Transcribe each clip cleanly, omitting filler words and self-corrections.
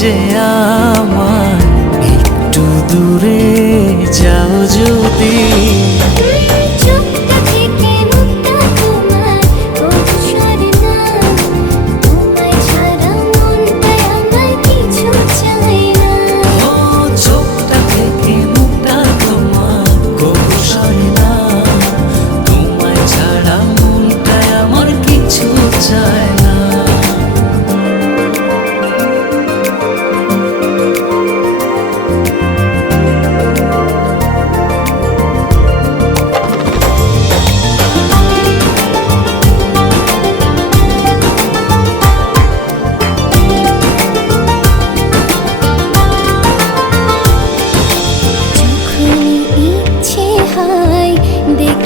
যে আমার একটু দূরে যাও যদি।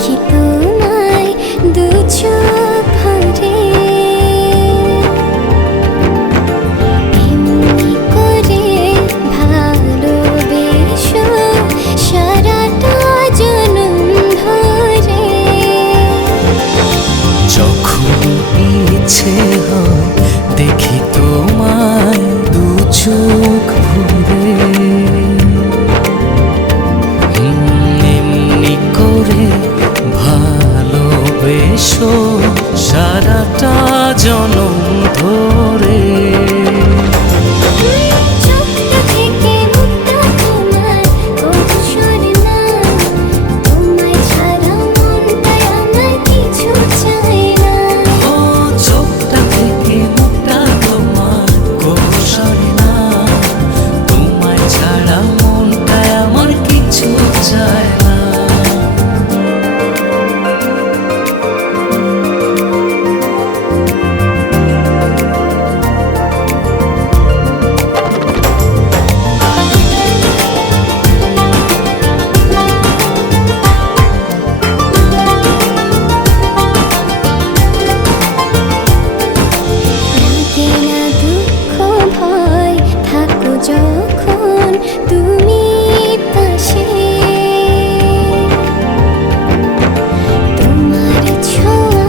দেখি তোমায় দু চোখ ভরে, এমনি করে ভালোবেসো সারাটা জনম ধরে। যখন ইচ্ছে হয় দেখি তোমায় দু চোখ ভরে, ভালোবেসো সারাটা জনম ধরে। যখন তুমি পাশে, তোমার ছোঁয়া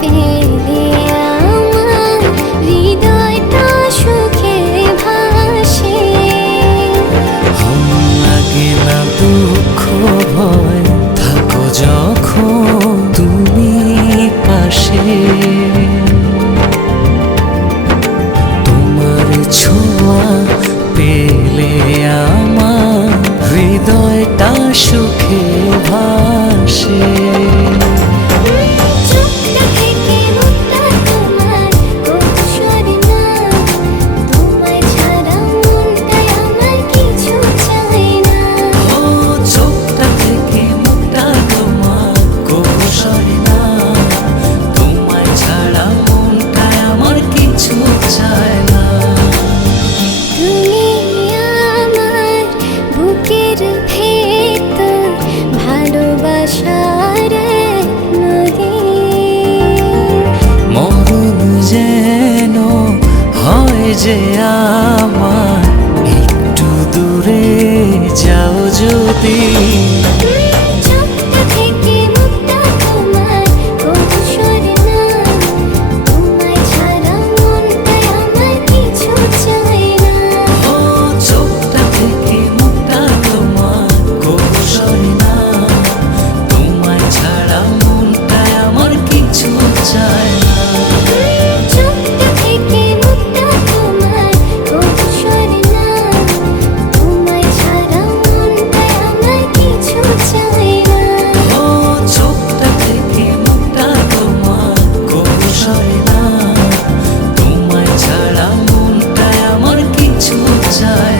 পেলে আমার হৃদয়টা সুখে ভাসে। লাগে না দুঃখ ভয় থাকো যখন তুমি পাশে, তোমার ছোঁয়া পেলে আমার হৃদয়টা সুখে ভাসে। যে আমার একটু দূরে যাও যদি। Time